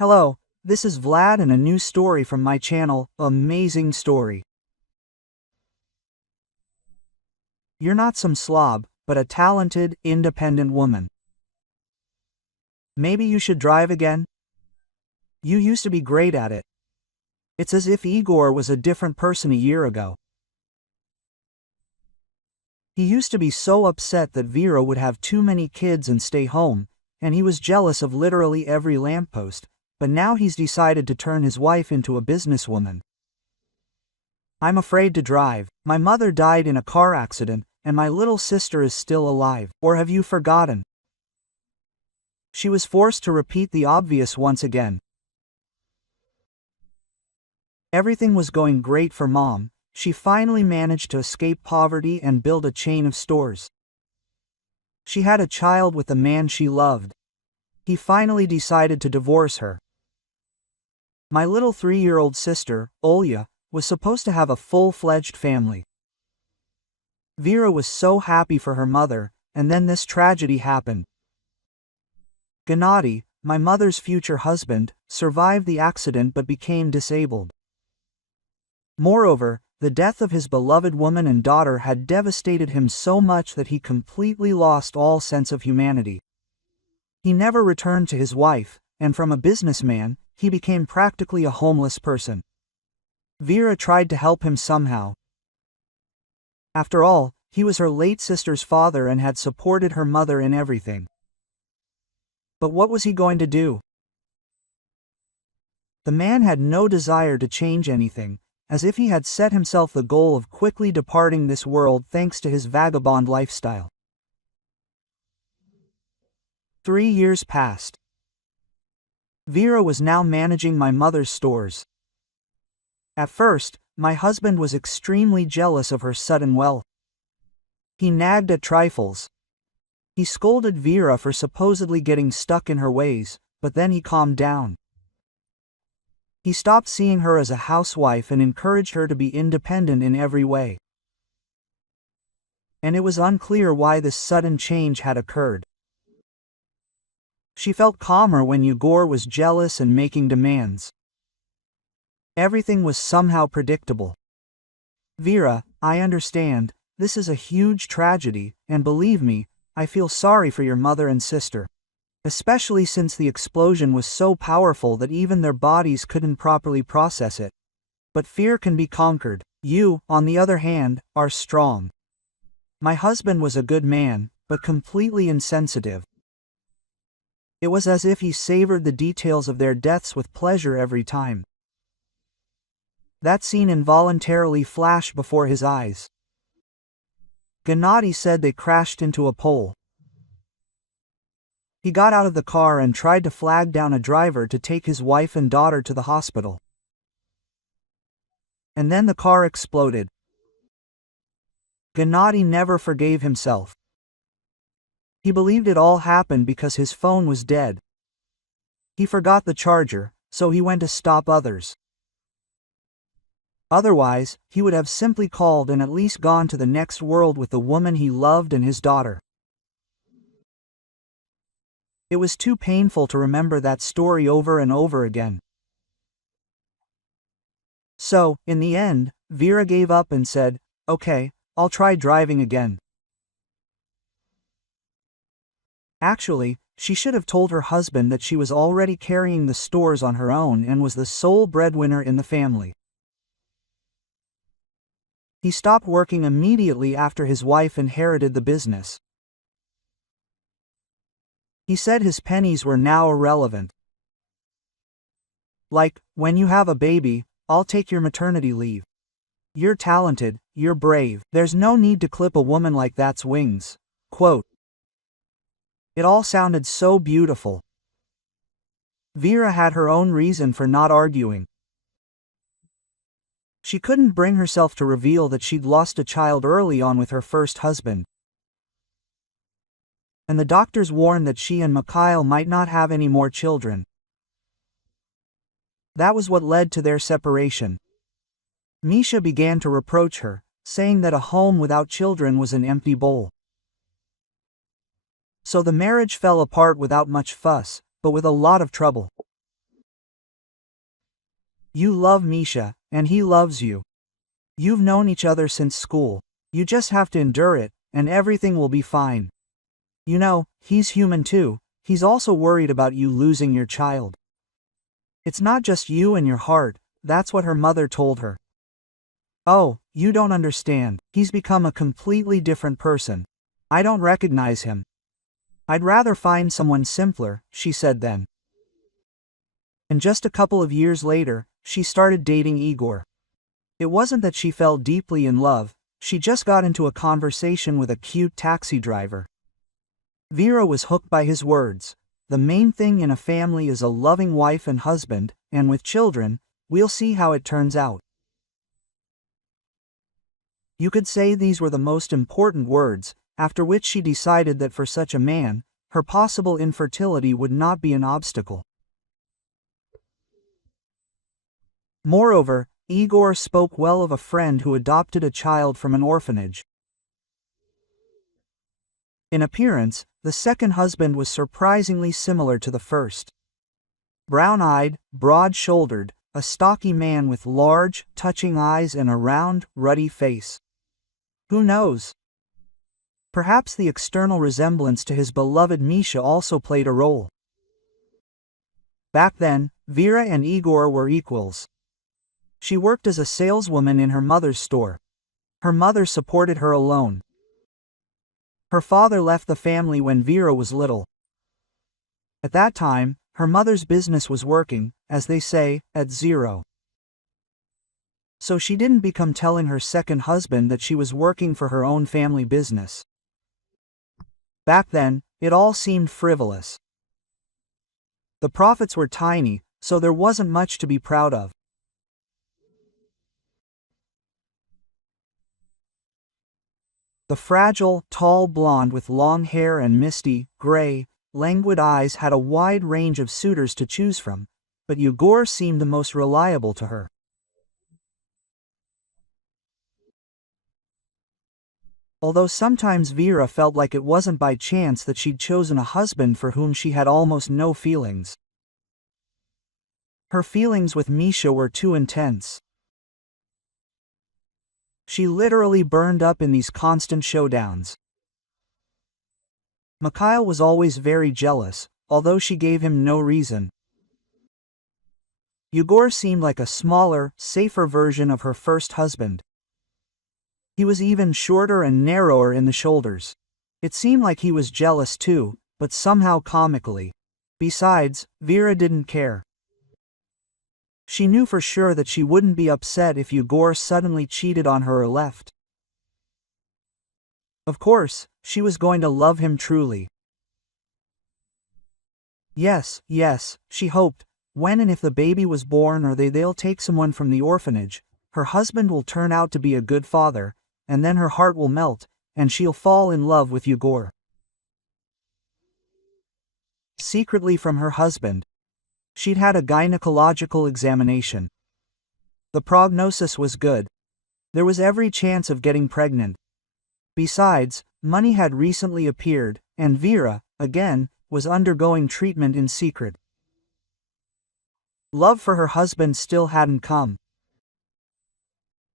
Hello, this is Vlad and a new story from my channel, Amazing Story. You're not some slob, but a talented, independent woman. Maybe you should drive again? You used to be great at it. It's as if Igor was a different person a year ago. He used to be so upset that Vera would have too many kids and stay home, and he was jealous of literally every lamppost, but now he's decided to turn his wife into a businesswoman. I'm afraid to drive. My mother died in a car accident, and my little sister is still alive. Or have you forgotten? She was forced to repeat the obvious once again. Everything was going great for Mom. She finally managed to escape poverty and build a chain of stores. She had a child with the man she loved. He finally decided to divorce her. My little 3-year-old sister, Olya, was supposed to have a full-fledged family. Vera was so happy for her mother, and then this tragedy happened. Gennady, my mother's future husband, survived the accident but became disabled. Moreover, the death of his beloved woman and daughter had devastated him so much that he completely lost all sense of humanity. He never returned to his wife, and from a businessman, he became practically a homeless person. Vera tried to help him somehow. After all, he was her late sister's father and had supported her mother in everything. But what was he going to do? The man had no desire to change anything, as if he had set himself the goal of quickly departing this world thanks to his vagabond lifestyle. 3 years passed. Vera was now managing my mother's stores. At first, my husband was extremely jealous of her sudden wealth. He nagged at trifles. He scolded Vera for supposedly getting stuck in her ways, but then he calmed down. He stopped seeing her as a housewife and encouraged her to be independent in every way. And it was unclear why this sudden change had occurred. She felt calmer when Igor was jealous and making demands. Everything was somehow predictable. Vera, I understand, this is a huge tragedy, and believe me, I feel sorry for your mother and sister. Especially since the explosion was so powerful that even their bodies couldn't properly process it. But fear can be conquered. You, on the other hand, are strong. My husband was a good man, but completely insensitive. It was as if he savored the details of their deaths with pleasure every time. That scene involuntarily flashed before his eyes. Gennady said they crashed into a pole. He got out of the car and tried to flag down a driver to take his wife and daughter to the hospital. And then the car exploded. Gennady never forgave himself. He believed it all happened because his phone was dead. He forgot the charger, so he went to stop others. Otherwise, he would have simply called and at least gone to the next world with the woman he loved and his daughter. It was too painful to remember that story over and over again. So, in the end, Vera gave up and said, "Okay, I'll try driving again." Actually, she should have told her husband that she was already carrying the stores on her own and was the sole breadwinner in the family. He stopped working immediately after his wife inherited the business. He said his pennies were now irrelevant. Like, when you have a baby, I'll take your maternity leave. You're talented, you're brave, there's no need to clip a woman like that's wings. Quote. It all sounded so beautiful. Vera had her own reason for not arguing. She couldn't bring herself to reveal that she'd lost a child early on with her first husband. And the doctors warned that she and Mikhail might not have any more children. That was what led to their separation. Misha began to reproach her, saying that a home without children was an empty bowl. So the marriage fell apart without much fuss, but with a lot of trouble. You love Misha, and he loves you. You've known each other since school. You just have to endure it, and everything will be fine. You know, he's human too. He's also worried about you losing your child. It's not just you and your heart, that's what her mother told her. Oh, you don't understand. He's become a completely different person. I don't recognize him. I'd rather find someone simpler, she said then. And just a couple of years later, she started dating Igor. It wasn't that she fell deeply in love, she just got into a conversation with a cute taxi driver. Vera was hooked by his words. The main thing in a family is a loving wife and husband, and with children, we'll see how it turns out. You could say these were the most important words, after which she decided that for such a man, her possible infertility would not be an obstacle. Moreover, Igor spoke well of a friend who adopted a child from an orphanage. In appearance, the second husband was surprisingly similar to the first. Brown-eyed, broad-shouldered, a stocky man with large, touching eyes and a round, ruddy face. Who knows? Perhaps the external resemblance to his beloved Misha also played a role. Back then, Vera and Igor were equals. She worked as a saleswoman in her mother's store. Her mother supported her alone. Her father left the family when Vera was little. At that time, her mother's business was working, as they say, at zero. So she didn't become telling her second husband that she was working for her own family business. Back then, it all seemed frivolous. The profits were tiny, so there wasn't much to be proud of. The fragile, tall blonde with long hair and misty, gray, languid eyes had a wide range of suitors to choose from, but Igor seemed the most reliable to her. Although sometimes Vera felt like it wasn't by chance that she'd chosen a husband for whom she had almost no feelings. Her feelings with Misha were too intense. She literally burned up in these constant showdowns. Mikhail was always very jealous, although she gave him no reason. Igor seemed like a smaller, safer version of her first husband. He was even shorter and narrower in the shoulders. It seemed like he was jealous too, but somehow comically. Besides, Vera didn't care. She knew for sure that she wouldn't be upset if Igor suddenly cheated on her or left. Of course, she was going to love him truly. Yes, she hoped, when and if the baby was born or they'll take someone from the orphanage, her husband will turn out to be a good father, and then her heart will melt, and she'll fall in love with Igor. Secretly from her husband. She'd had a gynecological examination. The prognosis was good. There was every chance of getting pregnant. Besides, money had recently appeared, and Vera, again, was undergoing treatment in secret. Love for her husband still hadn't come.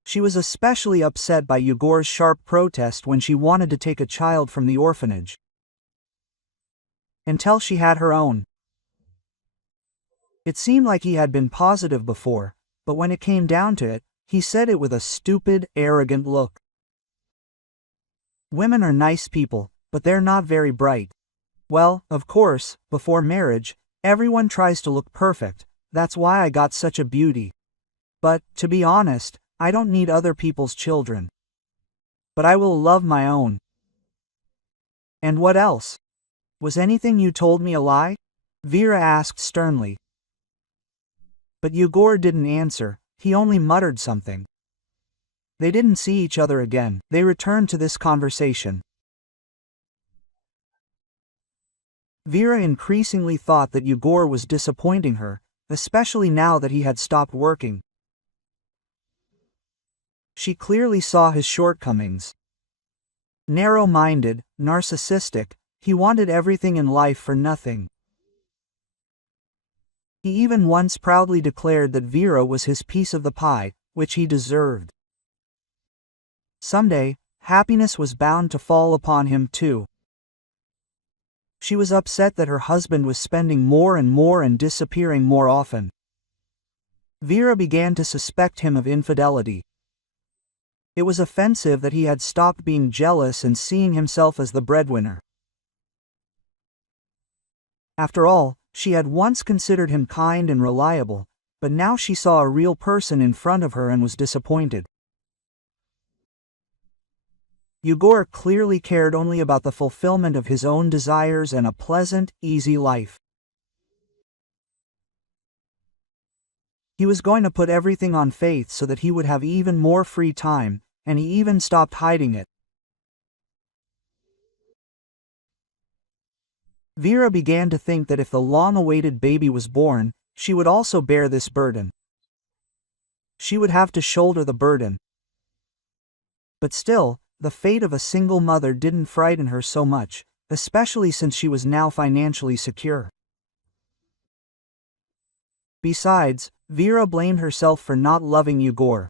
She was especially upset by Igor's sharp protest when she wanted to take a child from the orphanage. Until she had her own. It seemed like he had been positive before, but when it came down to it, he said it with a stupid, arrogant look. Women are nice people, but they're not very bright. Well, of course, before marriage, everyone tries to look perfect, that's why I got such a beauty. But, to be honest, I don't need other people's children. But I will love my own. And what else? Was anything you told me a lie? Vera asked sternly. But Igor didn't answer, he only muttered something. They didn't see each other again. They returned to this conversation. Vera increasingly thought that Igor was disappointing her, especially now that he had stopped working. She clearly saw his shortcomings. Narrow-minded, narcissistic, he wanted everything in life for nothing. He even once proudly declared that Vera was his piece of the pie, which he deserved. Someday, happiness was bound to fall upon him too. She was upset that her husband was spending more and disappearing more often. Vera began to suspect him of infidelity. It was offensive that he had stopped being jealous and seeing himself as the breadwinner. After all, she had once considered him kind and reliable, but now she saw a real person in front of her and was disappointed. Yegor clearly cared only about the fulfillment of his own desires and a pleasant, easy life. He was going to put everything on faith so that he would have even more free time, and he even stopped hiding it. Vera began to think that if the long-awaited baby was born, she would also bear this burden. She would have to shoulder the burden. But still, the fate of a single mother didn't frighten her so much, especially since she was now financially secure. Besides, Vera blamed herself for not loving Yegor.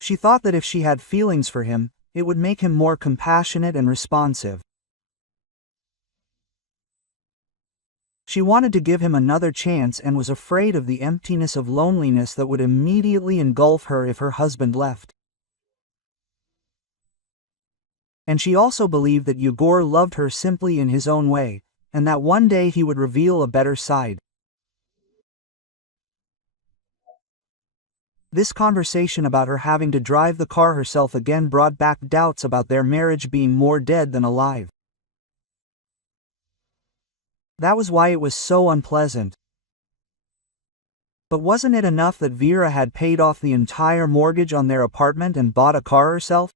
She thought that if she had feelings for him, it would make him more compassionate and responsive. She wanted to give him another chance and was afraid of the emptiness of loneliness that would immediately engulf her if her husband left. And she also believed that Yegor loved her simply in his own way, and that one day he would reveal a better side. This conversation about her having to drive the car herself again brought back doubts about their marriage being more dead than alive. That was why it was so unpleasant. But wasn't it enough that Vera had paid off the entire mortgage on their apartment and bought a car herself?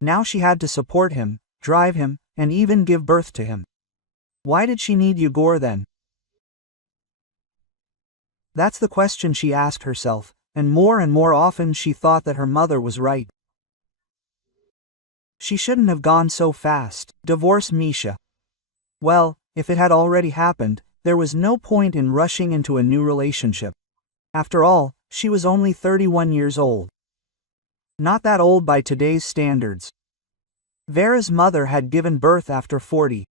Now she had to support him, drive him, and even give birth to him. Why did she need Yegor then? That's the question she asked herself, and more often she thought that her mother was right. She shouldn't have gone so fast, divorce Misha. Well, if it had already happened, there was no point in rushing into a new relationship. After all, she was only 31 years old. Not that old by today's standards. Vera's mother had given birth after 40.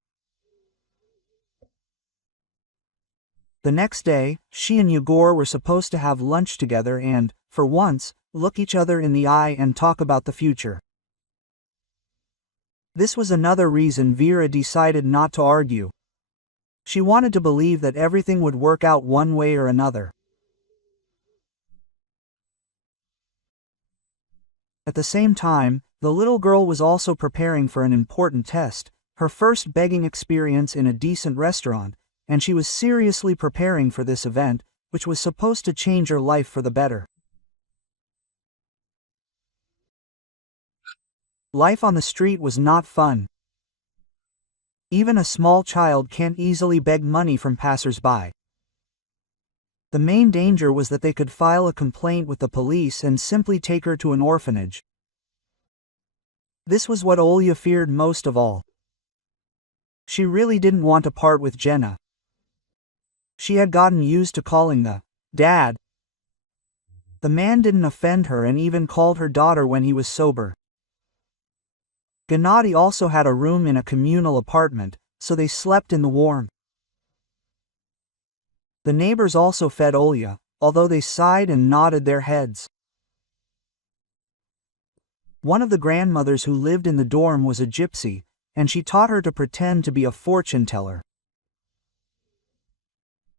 The next day, she and Yegor were supposed to have lunch together and, for once, look each other in the eye and talk about the future. This was another reason Vera decided not to argue. She wanted to believe that everything would work out one way or another. At the same time, the little girl was also preparing for an important test, her first begging experience in a decent restaurant, and she was seriously preparing for this event, which was supposed to change her life for the better. Life on the street was not fun. Even a small child can't easily beg money from passers-by. The main danger was that they could file a complaint with the police and simply take her to an orphanage. This was what Olya feared most of all. She really didn't want to part with Jenna. She had gotten used to calling the dad. The man didn't offend her and even called her daughter when he was sober. Gennady also had a room in a communal apartment, so they slept in the warmth. The neighbors also fed Olya, although they sighed and nodded their heads. One of the grandmothers who lived in the dorm was a gypsy, and she taught her to pretend to be a fortune teller.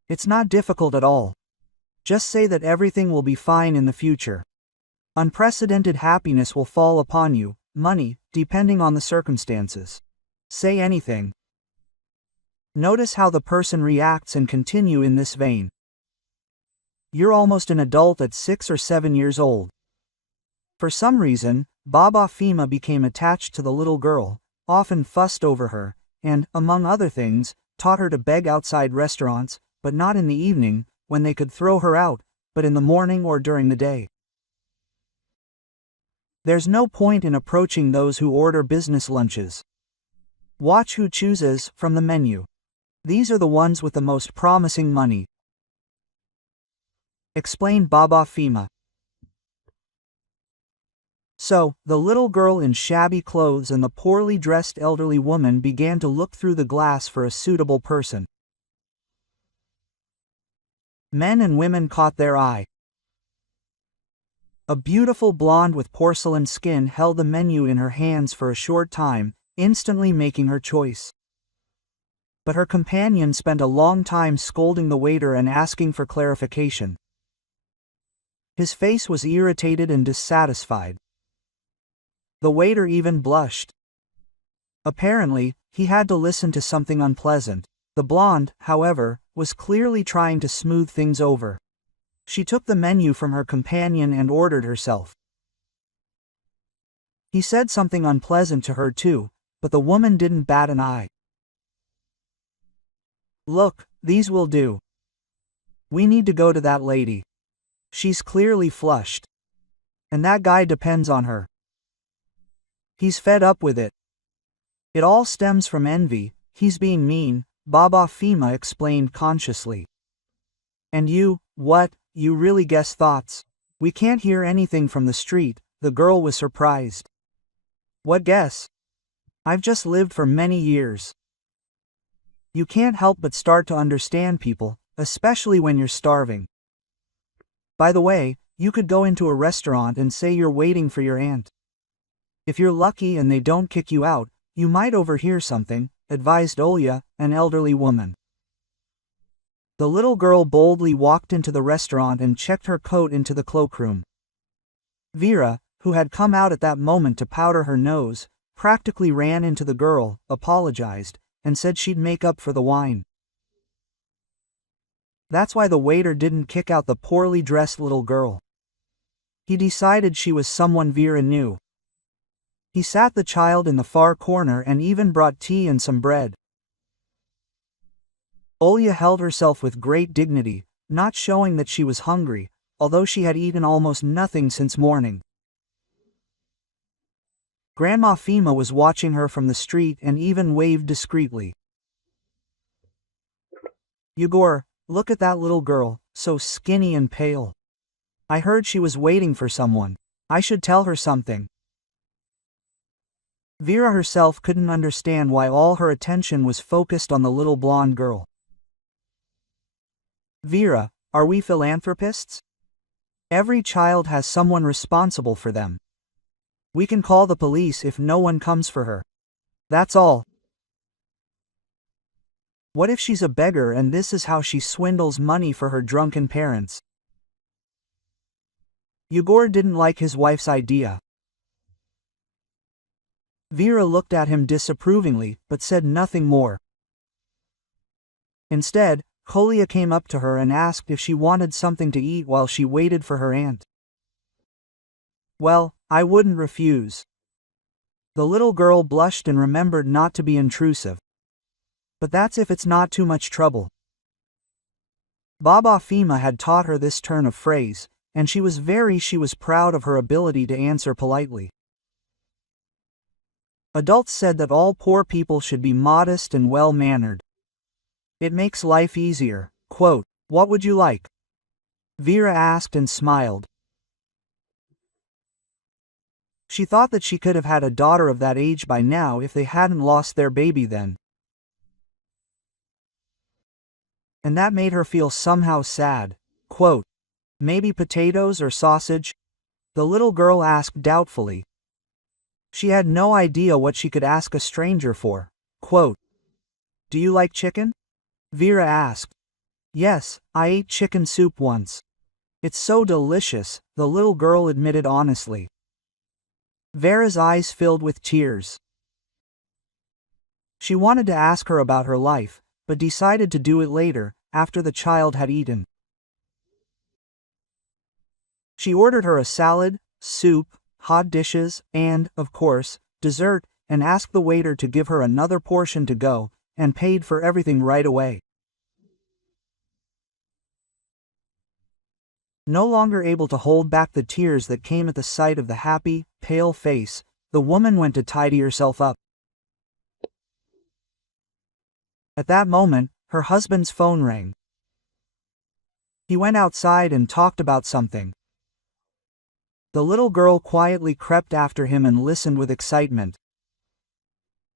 It's not difficult at all. Just say that everything will be fine in the future. Unprecedented happiness will fall upon you, money, depending on the circumstances. Say anything. Notice how the person reacts and continue in this vein. You're almost an adult at 6 or 7 years old. For some reason, Baba Fima became attached to the little girl, often fussed over her, and, among other things, taught her to beg outside restaurants, but not in the evening, when they could throw her out, but in the morning or during the day. There's no point in approaching those who order business lunches. Watch who chooses from the menu. These are the ones with the most promising money," explained Baba Fima. So, the little girl in shabby clothes and the poorly dressed elderly woman began to look through the glass for a suitable person. Men and women caught their eye. A beautiful blonde with porcelain skin held the menu in her hands for a short time, instantly making her choice. But her companion spent a long time scolding the waiter and asking for clarification. His face was irritated and dissatisfied. The waiter even blushed. Apparently, he had to listen to something unpleasant. The blonde, however, was clearly trying to smooth things over. She took the menu from her companion and ordered herself. He said something unpleasant to her too, but the woman didn't bat an eye. "Look, these will do. We need to go to that lady. She's clearly flushed. And that guy depends on her. He's fed up with it. It all stems from envy, he's being mean," Baba Fima explained consciously. "And you, what, you really guess thoughts? We can't hear anything from the street," the girl was surprised. "What guess? I've just lived for many years." You can't help but start to understand people, especially when you're starving. By the way, you could go into a restaurant and say you're waiting for your aunt. If you're lucky and they don't kick you out, you might overhear something, advised Olya, an elderly woman. The little girl boldly walked into the restaurant and checked her coat into the cloakroom. Vera, who had come out at that moment to powder her nose, practically ran into the girl, apologized, and said she'd make up for the wine. That's why the waiter didn't kick out the poorly dressed little girl. He decided she was someone Vera knew. He sat the child in the far corner and even brought tea and some bread. Olya held herself with great dignity, not showing that she was hungry, although she had eaten almost nothing since morning. Grandma Fima was watching her from the street and even waved discreetly. "Yegor, look at that little girl, so skinny and pale. I heard she was waiting for someone. I should tell her something." Vera herself couldn't understand why all her attention was focused on the little blonde girl. "Vera, are we philanthropists? Every child has someone responsible for them. We can call the police if no one comes for her. That's all. What if she's a beggar and this is how she swindles money for her drunken parents?" Yegor didn't like his wife's idea. Vera looked at him disapprovingly, but said nothing more. Instead, Kolya came up to her and asked if she wanted something to eat while she waited for her aunt. "Well, I wouldn't refuse." The little girl blushed and remembered not to be intrusive. "But that's if it's not too much trouble." Baba Fima had taught her this turn of phrase, and she was proud of her ability to answer politely. Adults said that all poor people should be modest and well-mannered. It makes life easier. Quote, "What would you like?" Vera asked and smiled. She thought that she could have had a daughter of that age by now if they hadn't lost their baby then. And that made her feel somehow sad. Quote, "Maybe potatoes or sausage?" the little girl asked doubtfully. She had no idea what she could ask a stranger for. Quote, "Do you like chicken?" Vera asked. "Yes, I ate chicken soup once. It's so delicious," the little girl admitted honestly. Vera's eyes filled with tears. She wanted to ask her about her life, but decided to do it later, after the child had eaten. She ordered her a salad, soup, hot dishes, and, of course, dessert, and asked the waiter to give her another portion to go, and paid for everything right away. No longer able to hold back the tears that came at the sight of the happy, pale face, the woman went to tidy herself up. At that moment, her husband's phone rang. He went outside and talked about something. The little girl quietly crept after him and listened with excitement.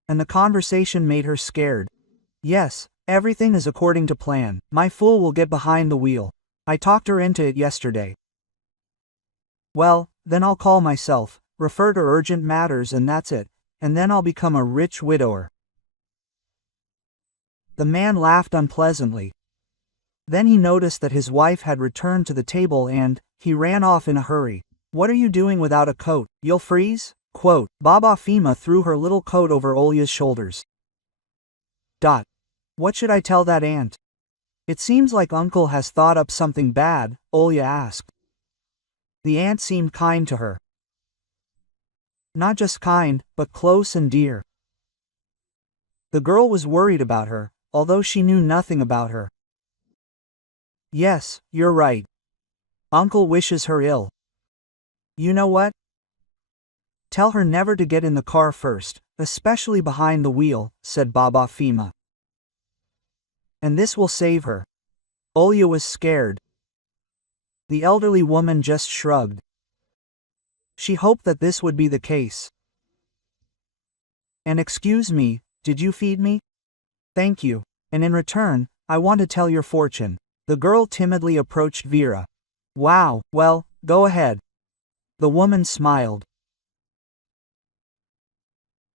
And the conversation made her scared. Yes, everything is according to plan. My fool will get behind the wheel. I talked her into it yesterday. Well, then I'll call myself, refer to urgent matters, and that's it, and then I'll become a rich widower. The man laughed unpleasantly. Then he noticed that his wife had returned to the table and he ran off in a hurry. What are you doing without a coat? You'll freeze? Quote, Baba Fima threw her little coat over Olya's shoulders. What should I tell that aunt? It seems like Uncle has thought up something bad, Olya asked. The aunt seemed kind to her. Not just kind, but close and dear. The girl was worried about her, although she knew nothing about her. Yes, you're right. Uncle wishes her ill. You know what? Tell her never to get in the car first, especially behind the wheel, said Baba Fima. And this will save her. Olya was scared. The elderly woman just shrugged. She hoped that this would be the case. And excuse me, did you feed me? Thank you. And in return, I want to tell your fortune. The girl timidly approached Vera. Wow, well, go ahead. The woman smiled.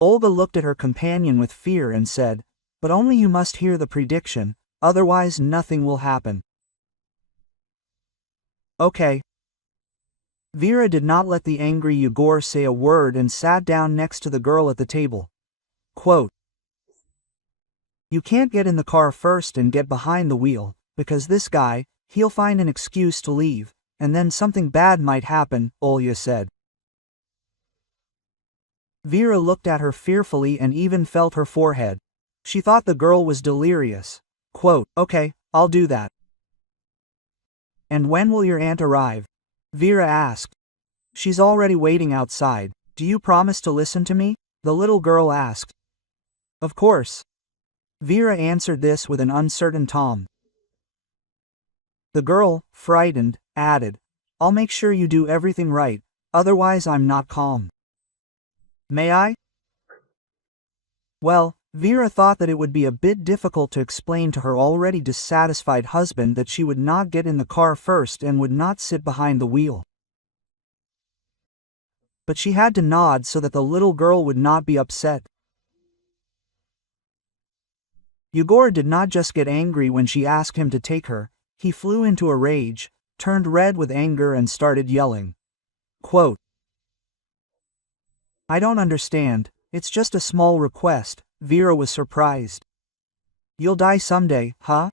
Olga looked at her companion with fear and said, but only you must hear the prediction, otherwise nothing will happen. Okay. Vera did not let the angry Yegor say a word and sat down next to the girl at the table. Quote, you can't get in the car first and get behind the wheel, because this guy, he'll find an excuse to leave, and then something bad might happen, Olya said. Vera looked at her fearfully and even felt her forehead. She thought the girl was delirious. Quote, okay, I'll do that. And when will your aunt arrive? Vera asked. She's already waiting outside. Do you promise to listen to me? The little girl asked. Of course. Vera answered this with an uncertain tone. The girl, frightened, added, I'll make sure you do everything right, otherwise I'm not calm. May I? Well, Vera thought that it would be a bit difficult to explain to her already dissatisfied husband that she would not get in the car first and would not sit behind the wheel. But she had to nod so that the little girl would not be upset. Yegor did not just get angry when she asked him to take her, he flew into a rage, turned red with anger and started yelling. Quote, I don't understand, it's just a small request. Vera was surprised. You'll die someday, huh?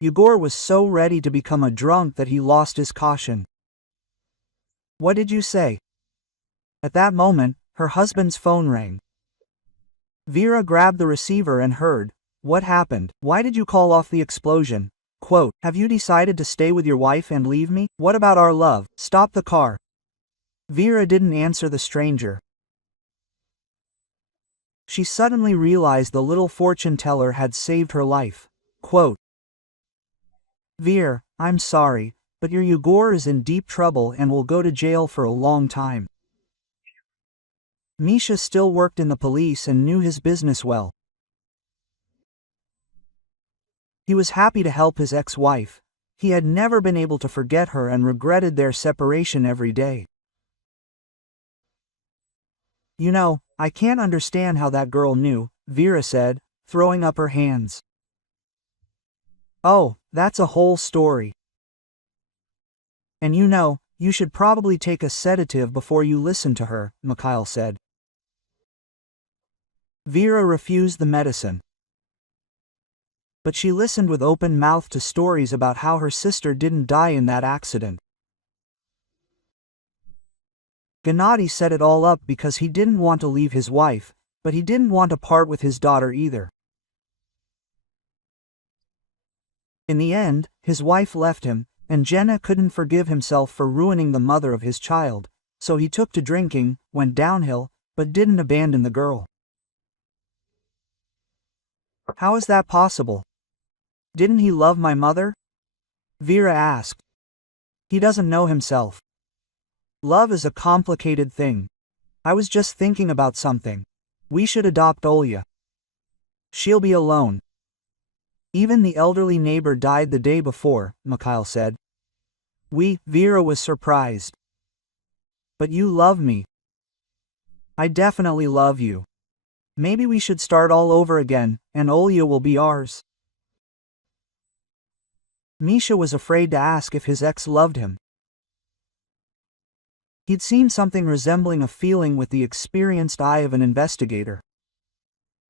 Yegor was so ready to become a drunk that he lost his caution. What did you say? At that moment, her husband's phone rang. Vera grabbed the receiver and heard, what happened? Why did you call off the explosion? Quote, have you decided to stay with your wife and leave me? What about our love? Stop the car. Vera didn't answer the stranger. She suddenly realized the little fortune teller had saved her life. Quote, Vera, I'm sorry, but your Yegor is in deep trouble and will go to jail for a long time. Misha still worked in the police and knew his business well. He was happy to help his ex-wife. He had never been able to forget her and regretted their separation every day. You know, I can't understand how that girl knew, Vera said, throwing up her hands. Oh, that's a whole story. And you know, you should probably take a sedative before you listen to her, Mikhail said. Vera refused the medicine. But she listened with open mouth to stories about how her sister didn't die in that accident. Gennady set it all up because he didn't want to leave his wife, but he didn't want to part with his daughter either. In the end, his wife left him, and Jenna couldn't forgive himself for ruining the mother of his child, so he took to drinking, went downhill, but didn't abandon the girl. How is that possible? Didn't he love my mother? Vera asked. He doesn't know himself. Love is a complicated thing. I was just thinking about something. We should adopt Olya. She'll be alone. Even the elderly neighbor died the day before, Mikhail said. Vera was surprised. But you love me. I definitely love you. Maybe we should start all over again, and Olya will be ours. Misha was afraid to ask if his ex loved him. He'd seen something resembling a feeling with the experienced eye of an investigator.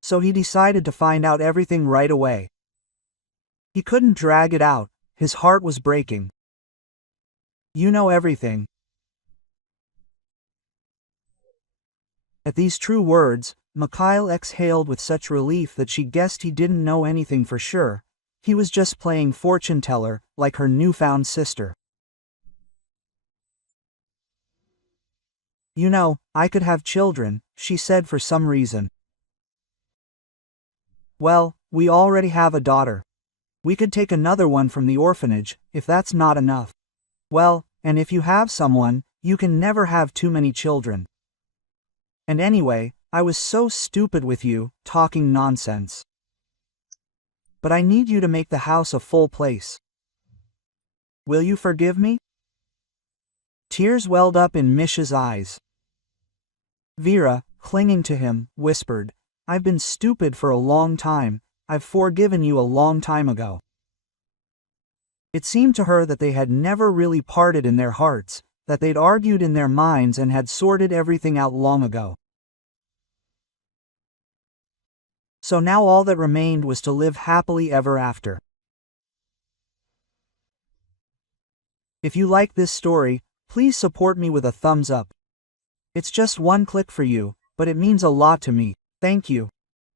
So he decided to find out everything right away. He couldn't drag it out, his heart was breaking. You know everything. At these true words, Mikhail exhaled with such relief that she guessed he didn't know anything for sure. He was just playing fortune teller, like her newfound sister. You know, I could have children, she said for some reason. Well, we already have a daughter. We could take another one from the orphanage, if that's not enough. Well, and if you have someone, you can never have too many children. And anyway, I was so stupid with you, talking nonsense. But I need you to make the house a full place. Will you forgive me? Tears welled up in Misha's eyes. Vera, clinging to him, whispered, I've been stupid for a long time, I've forgiven you a long time ago. It seemed to her that they had never really parted in their hearts, that they'd argued in their minds and had sorted everything out long ago. So now all that remained was to live happily ever after. If you like this story, please support me with a thumbs up. It's just one click for you, but it means a lot to me. Thank you.